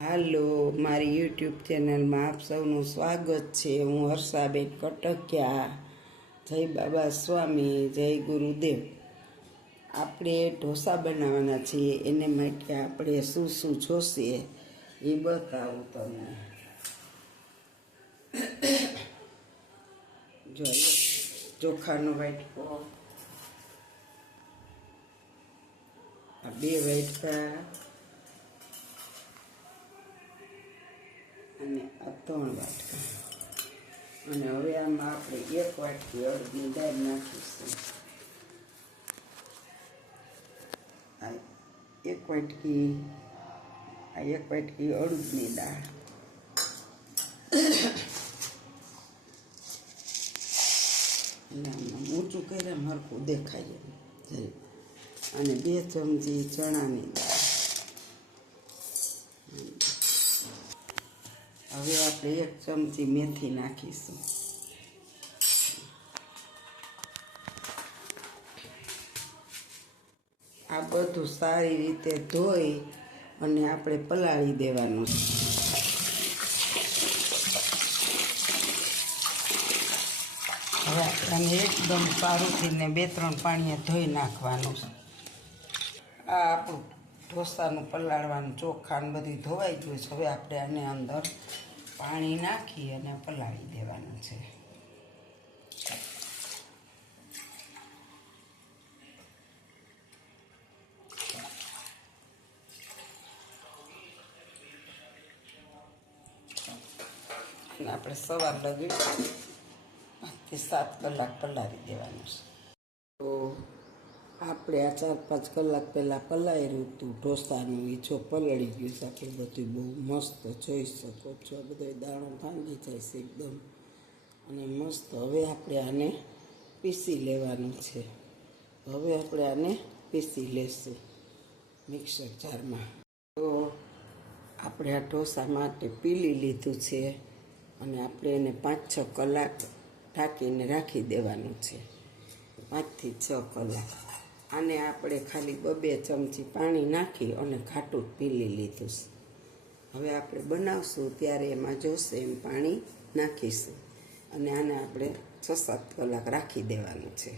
હાલો, મારી યુટ્યુબ ચેનલમાં આપ સૌનું સ્વાગત છે। હું હર્ષાબેન કટકિયા। જય બાબા સ્વામી, જય ગુરુદેવ। આપણે ઢોસા બનાવવાના છીએ, એને માટે આપણે શું શું જોશે એ બતાવું તમને। જોઈએ ચોખાનો વાટકો, આ 2 વાટકા અને આ 3 વાટકા। અને હવે આમાં આપણે 1 વાટકી અડદની દાળ નાખીશું। આ 1 વાટકી અડદની દાળ, અને આમાં ઊંચું કર્યા હરખું દેખાય એમ। અને 2 ચમચી ચણાની દાળ। હવે આપણે 1 ચમચી મેથી નાખીશું। આ બધું સારી રીતે ધોઈ અને આપણે પલાળી દેવાનું છે। હવે આને એકદમ સારુંથી 2-3 પાણીએ ધોઈ નાખવાનું છે। આ આપણું ઢોસાનું પલાળવાનું ચોખા ને બધું ધોવાઈ ગયું છે। હવે આપણે આને અંદર પાણી નાખી અને પલાળી દેવાનું છે। અને આપણે સવાર લગી 5 થી 7 કલાક પલાળી દેવાનું છે। તો આપણે આ 4-5 કલાક પહેલાં પલાળ્યું હતું ઢોસાનું, એ જો પલળી ગયું છે આપણું બધું, બહુ મસ્ત જોઈ શકો છો। બધો દાણો ભાંગી જાય છે એકદમ, અને મસ્ત। હવે આપણે આને પીસી લેવાનું છે। હવે આપણે આને પીસી લેશું મિક્સર જારમાં। તો આપણે આ ઢોસા માટે પીલી લીધું છે, અને આપણે એને 5-6 કલાક ઢાંકીને રાખી દેવાનું છે। 5 થી 6 કલાક। આને આપણે ખાલી 2 ચમચી પાણી નાખી અને ઘાટું પીલી લીધું છે। હવે આપણે બનાવશું ત્યારે એમાં જોશે એમ પાણી નાખીશું, અને આને આપણે 6-7 કલાક રાખી દેવાનું છે।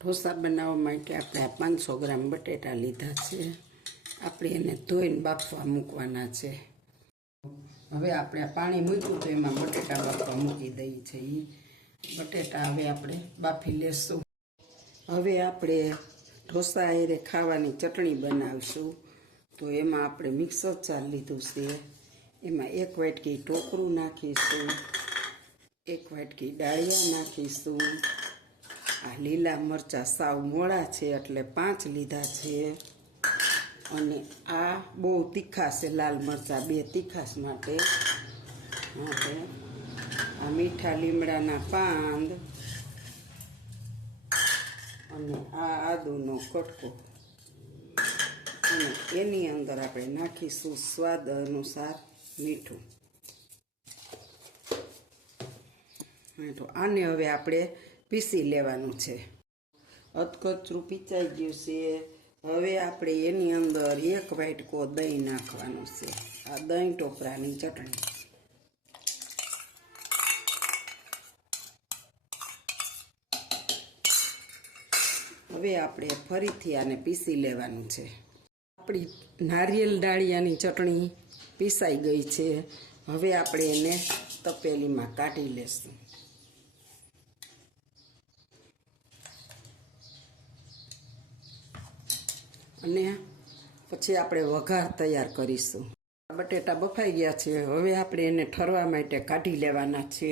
ઢોસા બનાવવા માટે આપણે આ 500 ગ્રામ બટેટા લીધા છે। આપણે એને ધોઈને બાફવા મૂકવાના છે। હવે આપણે આ પાણી મૂક્યું તો એમાં બટેટા બાફવા મૂકી દઈએ છીએ। બટેટા હવે આપણે બાફી લેશું। હવે આપણે ઢોસા હારે ખાવાની ચટણી બનાવીશું। તો એમાં આપણે મિક્સર જાર લીધું છે, એમાં 1 વાટકી ટોપરું નાખીશું, 1 વાટકી ડાળિયા નાખીશું। આ લીલા મરચાં સાવ મોળા છે એટલે 5 લીધા છે, અને આ બહુ તીખા છે લાલ મરચાં, 2 તીખાશ માટે આપણે આ મીઠા લીમડાના પાંદ, અને આ આદુનો કટકો, અને એની અંદર આપણે નાખીશું સ્વાદ અનુસાર મીઠું। આને હવે આપણે પીસી લેવાનું છે। અધકચરું પીચાઈ ગયું છે। હવે આપણે એની અંદર 1 વાટકો દહીં નાખવાનું છે। આ દહીં ટોપરાની ચટણી। હવે આપણે ફરીથી આને પીસી લેવાનું છે। આપણી નારિયેળ ડાળિયાની ચટણી પીસાઈ ગઈ છે। હવે આપણે એને તપેલીમાં કાઢી લેશું। અને પછી આપણે વઘાર તૈયાર કરીશું। બટેટા બફાઈ ગયા છે। હવે આપણે એને ઠરવા માટે કાઢી લેવાના છે।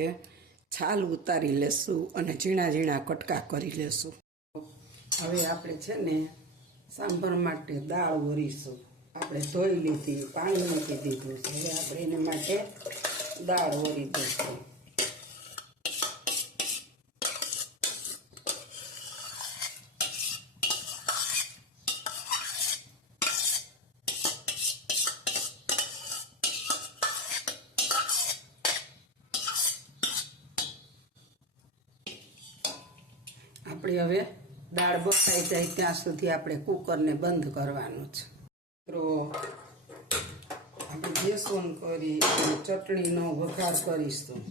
છાલ ઉતારી લેશું અને ઝીણા ઝીણા કટકા કરી લેશું। હવે આપણે છે ને સાંભર માટે દાળ વરીશું। આપણે ધોઈ લીધી, પાણી મૂકી દીધું છે। હવે આપણે એને માટે દાળ વરી દઈશું। આપણે હવે દાળ બફાઈ જાય ત્યાં સુધી આપણે કુકરને બંધ કરવાનું છે। તો ગેસ ઓન કરી અને ચટણીનો વઘાર કરીશું.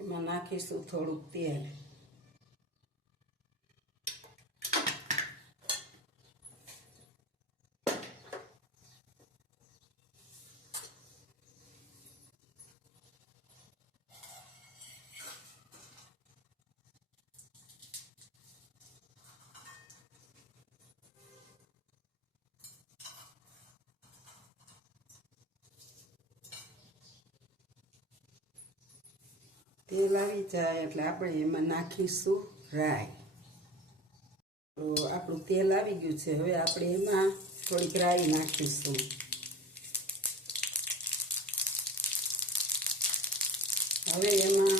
એમાં નાખીશું થોડુંક તેલ. તેલ આવી જાય એટલે આપણે એમાં નાખીશું રાઈ. તો આપણું તેલ આવી ગયું છે. હવે આપણે એમાં થોડીક રાઈ નાખીશું. હવે એમાં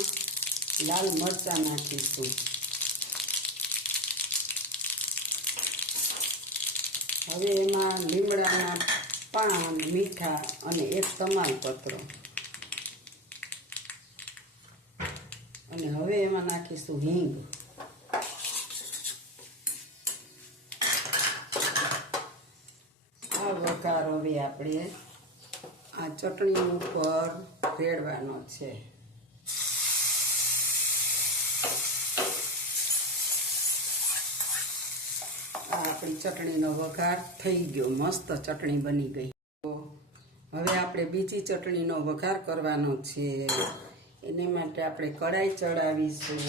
લાલ મરચાં નાખીશું. હવે એમાં લીમડાના પાન, મીઠા અને એક તમાલપત્ર. અને હવે એમાં નાખીશું હિંગ. આ વઘાર હવે આપણે આ ચટણી ઉપર રેડવાનો છે. આ આપણી ચટણીનો વઘાર થઈ ગયો. મસ્ત ચટણી બની ગઈ. તો હવે આપણે બીજી ચટણીનો વઘાર કરવાનો છે. એને માટે આપણે કઢાઈ ચડાવીશું.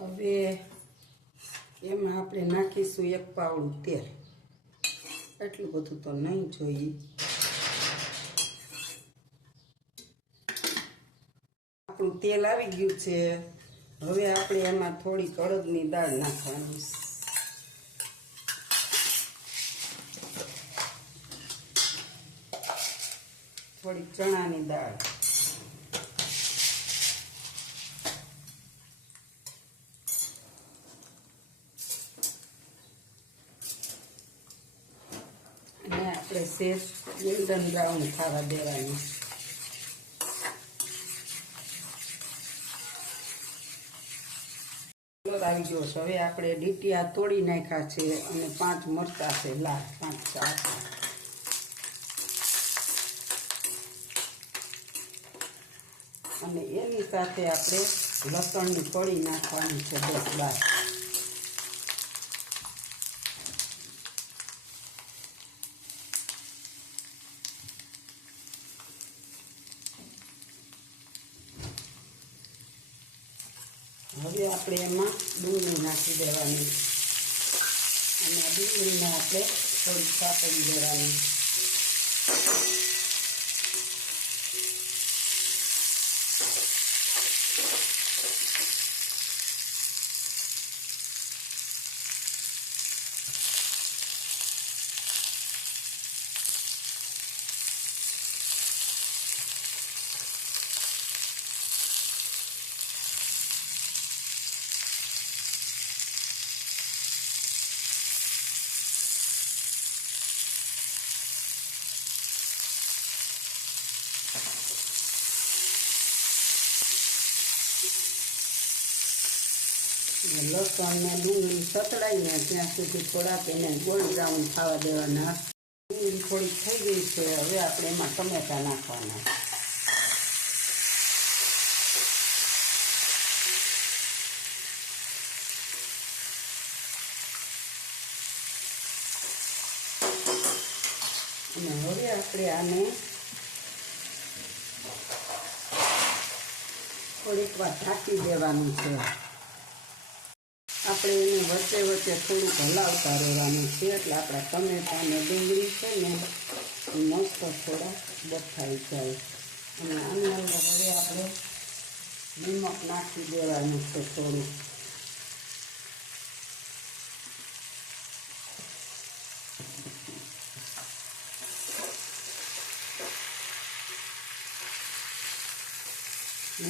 હવે એમાં આપણે નાખીશું એક પાવડું તેલ. એટલું બધું તો નહીં જોઈએ. આપણું તેલ આવી ગયું છે. હવે આપણે એમાં થોડી અડદની દાળ નાખવાની. થોડી ચણાની દાળ. અને આપણે સેજ ગોલ્ડન બ્રાઉન થવા દેવાની. કલર આવી ગયો છે. હવે આપણે ડીટીયા તોડી નાખ્યા છે અને 5 મરચાં છે લાલ, 5-4. અને એની સાથે આપણે લસણની કળી નાખવાની છે 10-12. હવે આપણે એમાં ડુંગળી નાખી દેવાની અને આ ડુંગળીને આપણે થોડીક સાતળી દેવાની. લસણ ને ડુંગળી સતળાઈને ત્યાં સુધી થોડાક એને ગોલ્ડ બ્રાઉન થવા દેવાના. ડુંગળી થોડીક થઈ ગઈ છે. હવે આપણે એમાં ટમેટા નાખવાના. અને હવે આપણે આને થોડીક વાર ઢાંકી દેવાનું છે. આપણે એને વચ્ચે વચ્ચે થોડુંક હલાવતા રહેવાનું છે, એટલે આપણા ટમેટાં અને ડુંગળી છે ને એ મસ્ત થોડા બફાઈ જાય. અને આની અંદર હવે આપણે નિમક નાખી દેવાનું છે થોડું.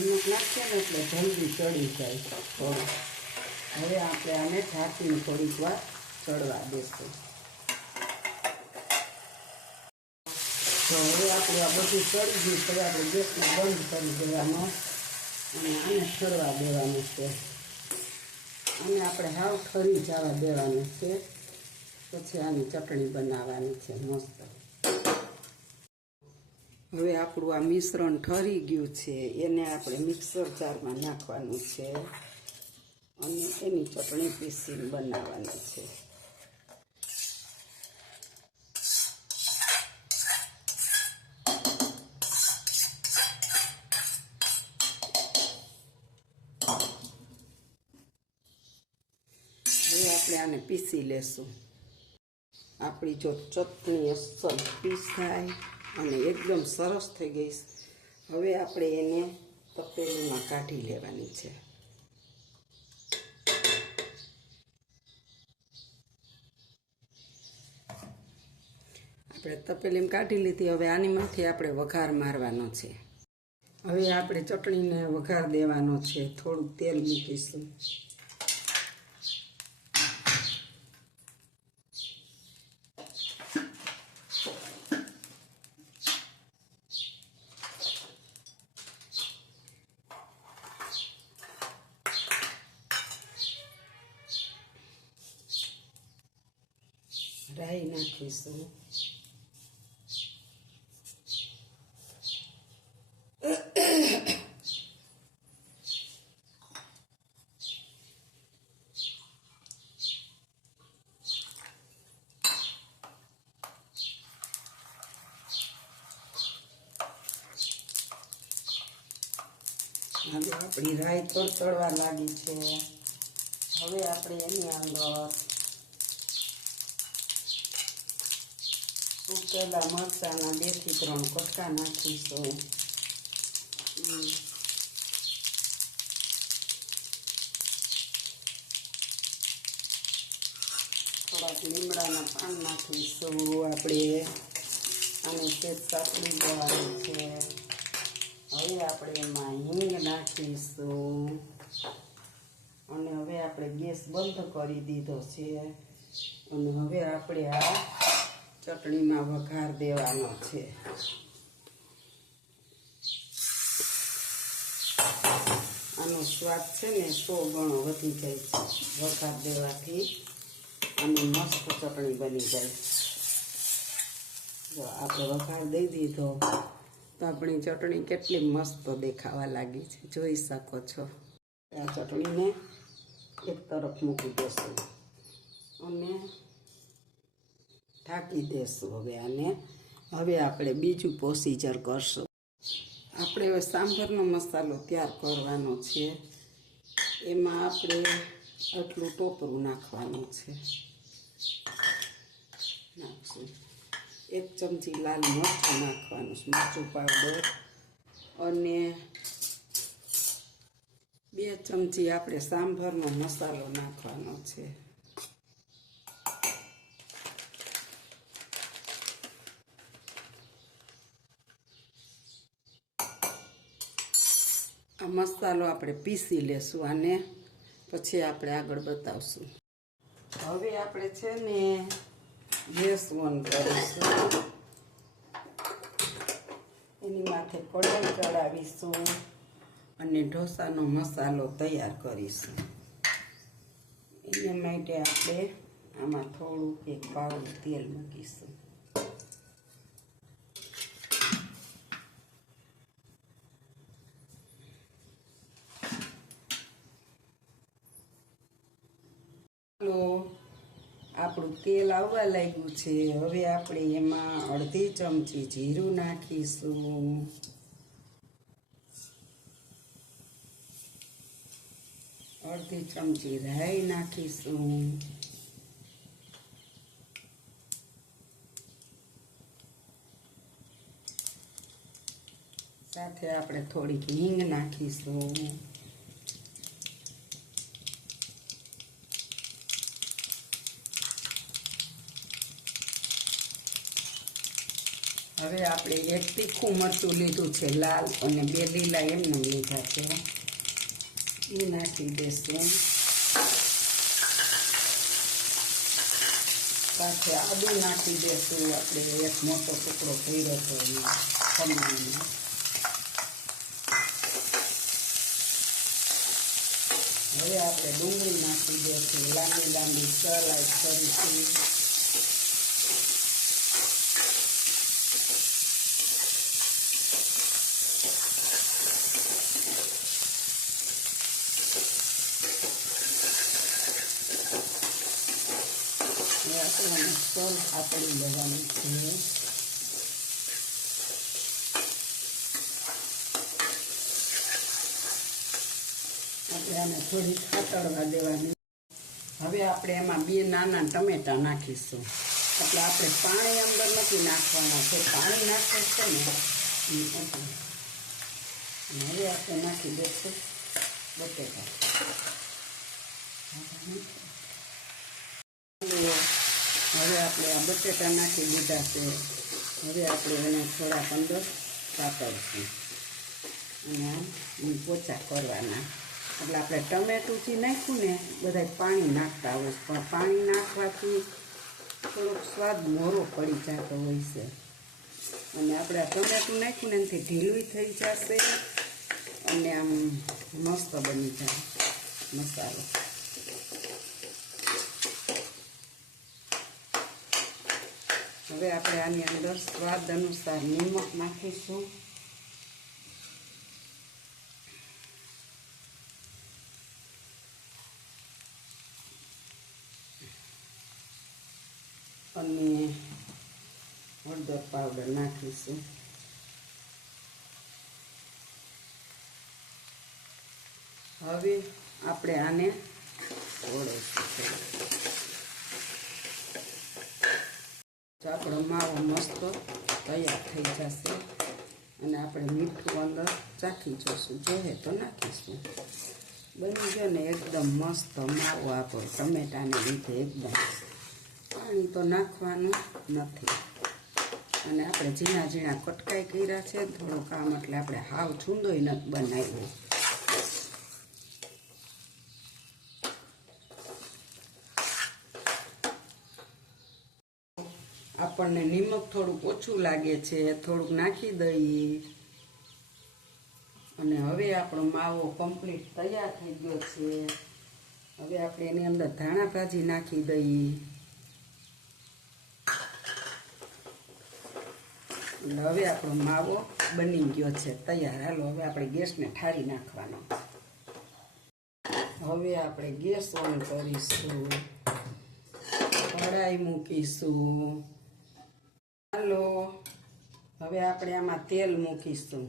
નિમક નાખીએ ને એટલે જલ્દી ચડી જાય થોડું. હવે આપણે આને ઢાંકીને થોડીક વાર ચડવા દેશું. તો હવે આપણે આ બધું ચડી ગયું, હવે આપણે ગેસને બંધ કરી દેવાનો અને આને ઠરવા દેવાનું છે. આને આપણે હાવ ઠરી જવા દેવાનું છે, પછી આની ચટણી બનાવવાની છે મસ્ત. હવે આપણું આ મિશ્રણ ઠરી ગયું છે, એને આપણે મિક્સર જારમાં નાખવાનું છે અને એની ચટણી પીસીને બનાવવાની છે. હવે આપણે આને પીસી લેશું. આપણી જો ચટણી અસલ પીસ થાય અને એકદમ સરસ થઈ ગઈ. હવે આપણે એને તપેલીમાં કાઢી લેવાની છે. આપણે તપેલીમાં કાઢી લીધી. હવે આનીમાંથી આપણે વઘાર મારવાનો છે. હવે આપણે ચટણીને વઘાર દેવાનો છે. થોડુંક તેલ મૂકીશું. રાઈ નાખીશું. હવે આપણી રાઈ તળતળવા લાગી છે. હવે આપણે એની અંદર સૂકેલા મરચાંના 2 થી 3 કટકા નાખીશું. થોડાક લીમડાના પાન નાખીશું. આપણે આને સેજ સાતળી દેવાનું છે. હવે આપણે એમાં હિંગ નાખીશું અને હવે આપણે ગેસ બંધ કરી દીધો છે. અને હવે આપણે આ ચટણીમાં વઘાર દેવાનો છે. આનો સ્વાદ છે ને 100 ગણો વધી જાય છે વઘાર દેવાથી. અને મસ્ત ચટણી બની જાય. જો આપણે વઘાર દઈ દીધો તો આપણી ચટણી કેટલી મસ્ત દેખાવા લાગી છે, જોઈ શકો છો. આ ચટણીને એક તરફ મૂકી દેશું અને ઢાંકી દેશું. હવે આપણે બીજું પ્રોસીજર કરશું. આપણે હવે સાંભરનો મસાલો તૈયાર કરવાનો છે. એમાં આપણે આટલું ટોપરું નાખવાનું છે. નાખશું 1 ચમચી લાલ મરચું નાખવાનું છે, મરચું પાવડર, અને 2 ચમચી આપણે સાંભરનો મસાલો નાખવાનો છે. આ મસાલો આપણે પીસી લેશું આને, પછી આપણે આગળ બતાવશું. હવે આપણે છે ને ગેસ ઓન કરીશું. એની માથે કઢાઈ ચડાવીશું અને ઢોસાનો મસાલો તૈયાર કરીશું. એને માટે આપણે આમાં થોડું 1 પાવડું તેલ મૂકીશું. આપણું તેલ આવવા લાગ્યું છે. હવે આપણે એમાં 1/2 ચમચી જીરું નાખીશું. અડધી ચમચી રાઈ નાખીશું. સાથે આપણે થોડીક હિંગ નાખીશું. હવે આપણે એક તીખું મરચું લીધું છે લાલ, અને 2 લીલા એમને લીધા છે, એ નાખી દેશું. સાથે આદુ નાખી દેશું. આપણે એક મોટો ટુકડો કર્યો હતો ખમણીનો. હવે આપણે ડુંગળી નાખી દઈશું. લાંબી લાંબી સ્લાઈસ કરીશું. આપણે સર આપી લેવાનું છે. આપણે આને થોડી ખાતરવા દેવાની. હવે આપણે એમાં 2 નાના ટમેટા નાખીશું. એટલે આપણે પાણી અંદર નથી નાખવાના છે, પાણી નાખે છે ને હવે આપણે નાખી દઈશું બટેટા. હવે આપણે આ બટેટા નાખી દીધા છે. હવે આપણે એને થોડાક અંદર સાતળશું અને આમ પોચા કરવાના. એટલે આપણે ટમેટુંથી નાખ્યું ને બધા પાણી નાખતા હોય, પણ પાણી નાખવાથી થોડોક સ્વાદ મોરો પડી જતો હોય છે. અને આપણે આ ટમેટું નાખ્યું ને એનાથી ઢીલું થઈ જશે અને આમ મસ્ત બની જાય મસાલો. હવે આપણે આની અંદર સ્વાદ અનુસાર નિમક નાખીશું. અને હળદર પાવડર નાખીશું. હવે આપણે આને ઓળીશું. આપણો માવો મસ્ત તૈયાર થઈ જશે. અને આપણે મીઠું અંદર ચાખી જોઈશું, જોઈએ તો નાખીશું. બની ગયો ને એકદમ મસ્ત માવો આપણો ટમેટાને લીધે. એકદમ પાણી તો નાખવાનું નથી. અને આપણે ઝીણા ઝીણા કટકાઈ કર્યા છે થોડું કામ, એટલે આપણે હાવ છૂંદોય નથી બનાવ્યો. આપણને નિમક થોડુંક ઓછું લાગે છે, થોડુંક નાખી દઈએ. અને હવે આપણો માવો કમ્પ્લીટ તૈયાર થઈ ગયો છે. હવે આપણે એની અંદર ધાણા ભાજી નાખી દઈએ. એટલે હવે આપણો માવો બની ગયો છે તૈયાર. હાલો હવે આપણે ગેસને ઠારી નાખવાનો. હવે આપણે ગેસ ઓન કરીશું, કઢાઈ મૂકીશું. હાલો હવે આપણે આમાં તેલ મૂકીશું.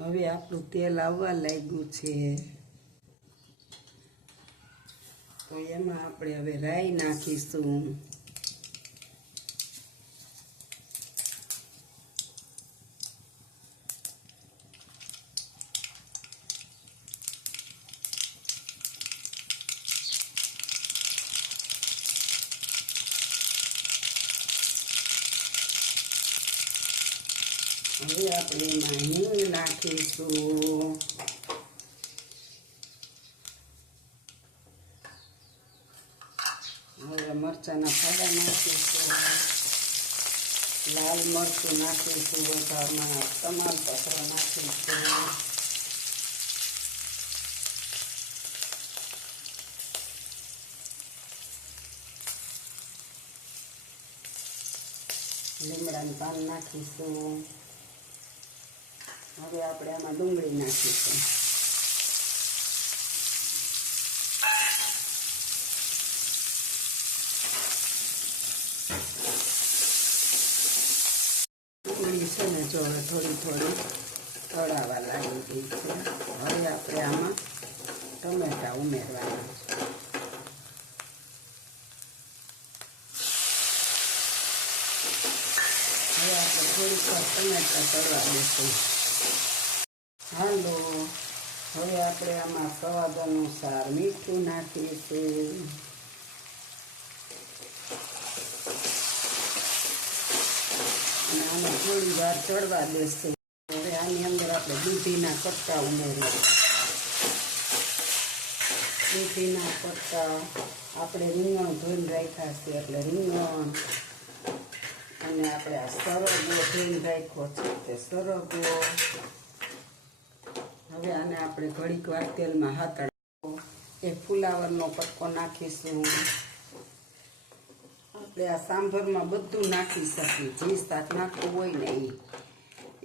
હવે આપણું તેલ આવવા લાગ્યું છે, તો એમાં આપણે હવે રાઈ નાખીશું. હવે આપણે એમાં હિંગ નાખીશું. હવે મરચાંના ફાડા નાખીશું. લાલ મરચું નાખીશું. વઘારમાં તમાલપત્ર નાખીશું. લીમડાનું પાન નાખીશું. હવે આપણે આમાં ડુંગળી નાખીશું. ડુંગળી છે ને જો હવે થોડી તળાવા લાગી ગઈ છે. હવે આપણે આમાં ટમેટા ઉમેરવાના છે. હવે આપણે થોડીક વાર ટમેટા તળવા દઈશું. હાલો, હવે આપણે આમાં સ્વાદ અનુસાર મીઠું નાખીશું. અને આને થોડી વાર ચડવા દેશું. હવે આની અંદર આપણે દૂધીના કટકા ઉમેરીશું. દૂધીના કટકા આપણે રીંગણ ધોઈને રાખ્યા છે એટલે રીંગણ, અને આપણે આ સરગવો ધોઈને રાખ્યો છે તે સરગવો. હવે આને આપણે ઘડીક વાર તેલમાં હાથળો. એ ફુલાવરનો કટકો નાખીશું. આપણે આ સાંભરમાં બધું નાખી શકીએ. જે શાક નાખવું હોય ને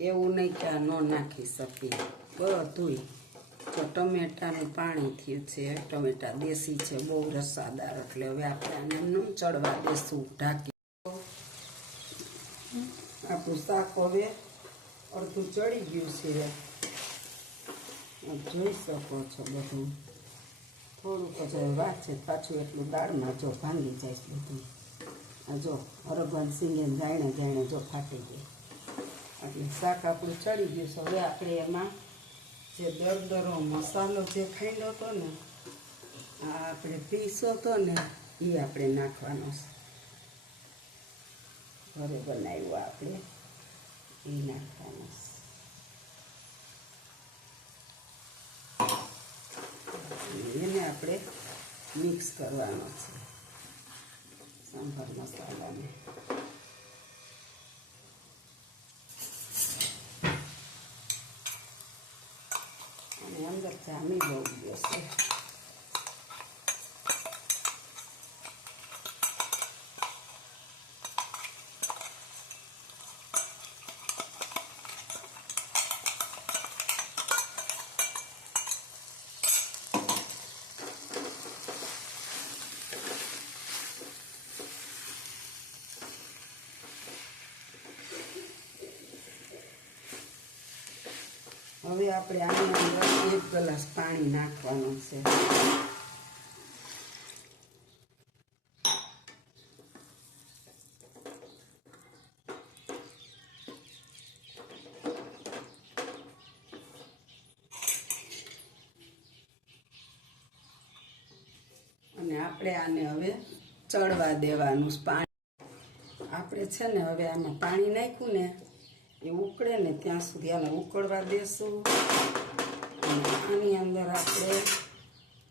એવું નહીં કે આ ન નાખી શકીએ. બધું તો ટમેટાનું પાણી થયું છે. ટમેટા દેશી છે, બહુ રસાદાર. એટલે હવે આપણે આને ન ચડવા દેશું ઢાંકી. આપણું શાક હવે અડધું ચડી ગયું છે. જોઈ શકો છો બધું. થોડુંક જ વાત છે, પાછું એટલું દાળમાં જો ભાંગી જાય બધું. આ જો હરગવાન સિંગે જાણે જો ફાટી ગઈ. એટલે શાક આપણું ચડી ગયું છે. હવે આપણે એમાં જે દરદરો મસાલો જે ખાઈલો હતો ને, આ આપણે પીસો હતો ને, એ આપણે નાખવાનો છે. ઘરે બનાવ્યું આપણે એ નાખવાનું છે. એને આપણે મિક્સ કરવાનો છે સાંભાર મસાલાને. અને અંદર જામી બહુ ગયો છે. હવે આપણે આની અંદર 1 ગ્લાસ પાણી નાખવાનું છે. અને આપણે આને હવે ચડવા દેવાનું. પાણી આપણે છે ને હવે આમાં પાણી નાખ્યું ને એ ઉકળે ને ત્યાં સુધી આને ઉકળવા દેશું. અને આની અંદર આપણે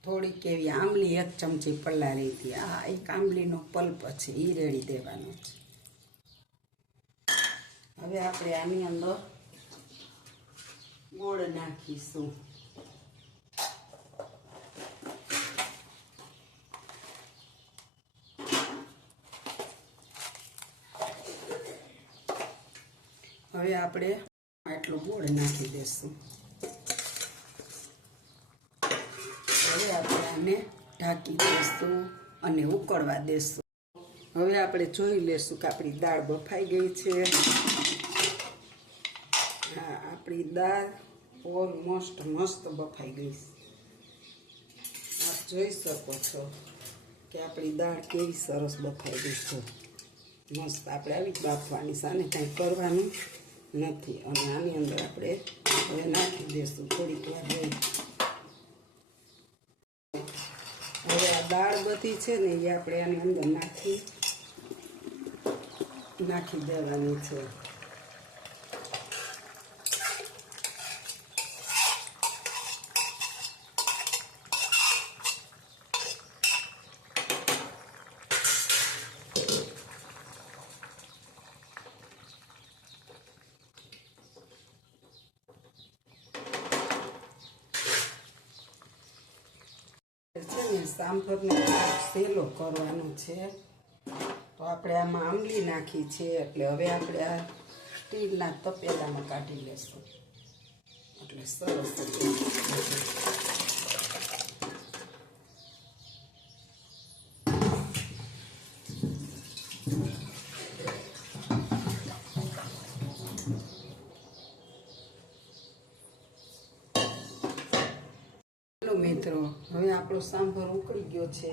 થોડીક એવી આંબલી 1 ચમચી પલાળી હતી. આ એક આંબલીનો પલ્પ છે, એ રેડી દેવાનો છે. હવે આપણે આની અંદર ગોળ નાખીશું. હવે આપણે આટલો ગોળ નાખી દઈશું. હવે આપણે આને ઢાંકી દઈશું અને ઉકળવા દઈશું. હવે આપણે જોઈ લઈશું કે આપણી દાળ બફાઈ ગઈ છે. હા, આપણી દાળ ઓલમોસ્ટ મસ્ત બફાઈ ગઈ છે. આપ જોઈ શકો છો કે આપણી દાળ કેવી સરસ બફાઈ ગઈ છે. મસ્ત. આપણે આવી જ બાફવાની છે, આને કાંઈ કરવાનું નથી. અને આની અંદર આપણે હવે નાખી દઈશું થોડીક વાર રહી. હવે આ દાળ બધી છે ને એ આપણે આની અંદર નાખી દેવાની છે. સાંભરનો સેલો કરવાનો છે. તો આપણે આમાં આંબલી નાખી છે એટલે હવે આપણે આ સ્ટીલના તપેલામાં કાઢી લેશું. એટલે સરસ થઈ જાય. મિત્રો હવે આપણો સાંભર ઉકળી ગયો છે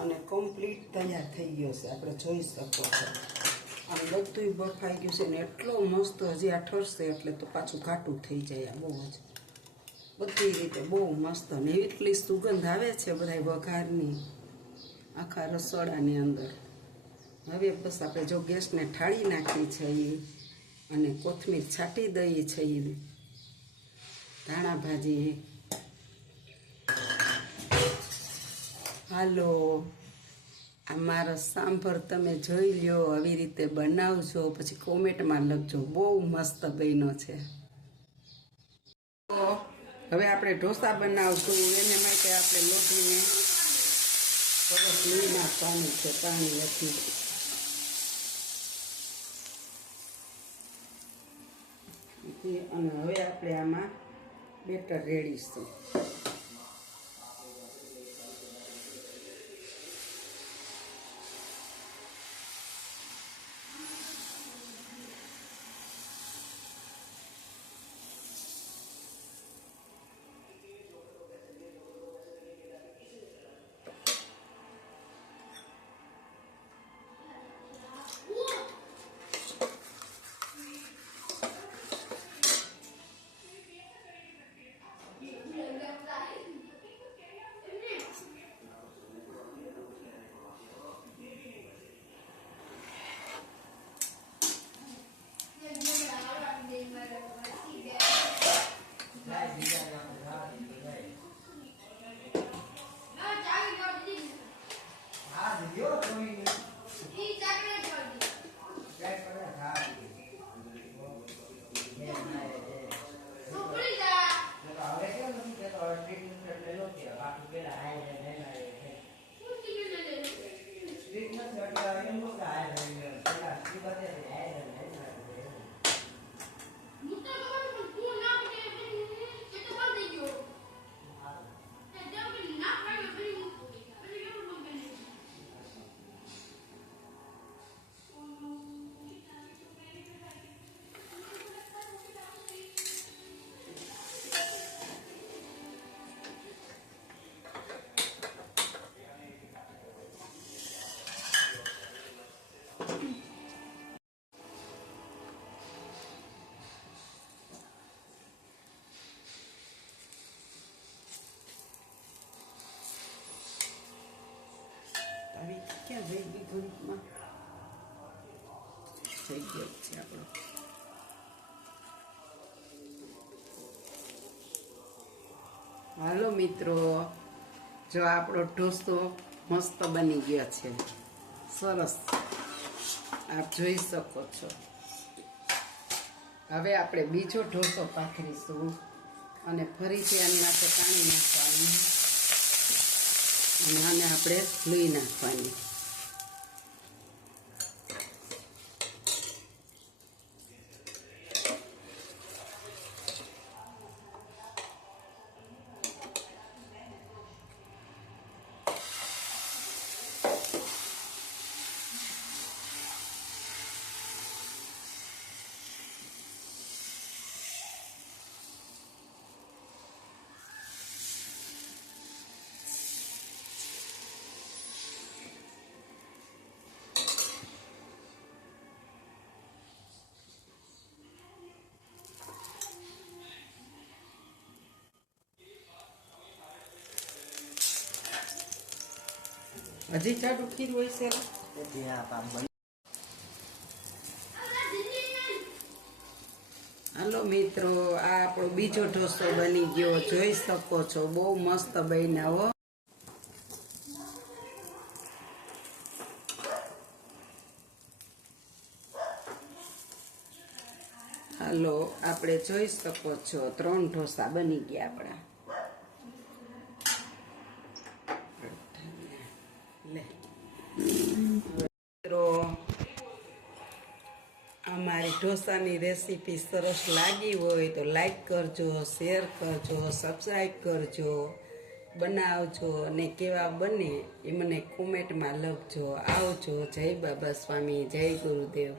અને કમ્પ્લીટ તૈયાર થઈ ગયો છે. આપણે જોઈ શકો છો આમ બધું બફાઈ ગયું છે ને એટલો મસ્ત. હજી આ ઠરશે એટલે તો પાછું ઘાટું થઈ જાય. આ બહુ જ બધી રીતે બહુ મસ્ત ને એટલી સુગંધ આવે છે બધા વઘારની આખા રસોડાની અંદર. હવે બસ આપણે જો ગેસને ઠાળી નાખી છે અને કોથમીર છાંટી દઈએ છીએ, ધાણા ભાજી. હાલો, આ મારો સાંભર તમે જોઈ લ્યો, આવી રીતે બનાવજો, પછી કોમેન્ટમાં લખજો બહુ મસ્ત બન્યો છે. તો હવે આપણે ઢોસા બનાવશું. એને માટે આપણે લોટીને સરસ લઈ નાખવાનું છે પાણી નથી. અને હવે આપણે આમાં બેટર રેડીશું. ક્યાં જઈ ગઈ ઘડીકમાં થઈ ગયો છે આપણો. હાલો મિત્રો, જો આપણો ઢોસો મસ્ત બની ગયો છે, સરસ આપ જોઈ શકો છો. હવે આપણે બીજો ઢોસો પાથરીશું અને ફરીથી આની માટે પાણી નાખવાનું અને આને આપણે લઈ નાખવાની. હજી જાડું ખીર હોય છે. હાલો મિત્રો, આ આપણો બીજો ઢોસો બની ગયો, જોઈ શકો છો બહુ મસ્ત બન્યો. હાલો, આપણે જોઈ શકો છો 3 ઢોસા બની ગયા આપણા. મિત્રો, અમારી ઢોસાની રેસીપી સરસ લાગી હોય તો લાઈક કરજો, શેર કરજો, સબસ્ક્રાઈબ કરજો, બનાવજો અને કેવા બને એ મને કોમેન્ટમાં લખજો. આવજો. જય બાબા સ્વામી, જય ગુરુદેવ.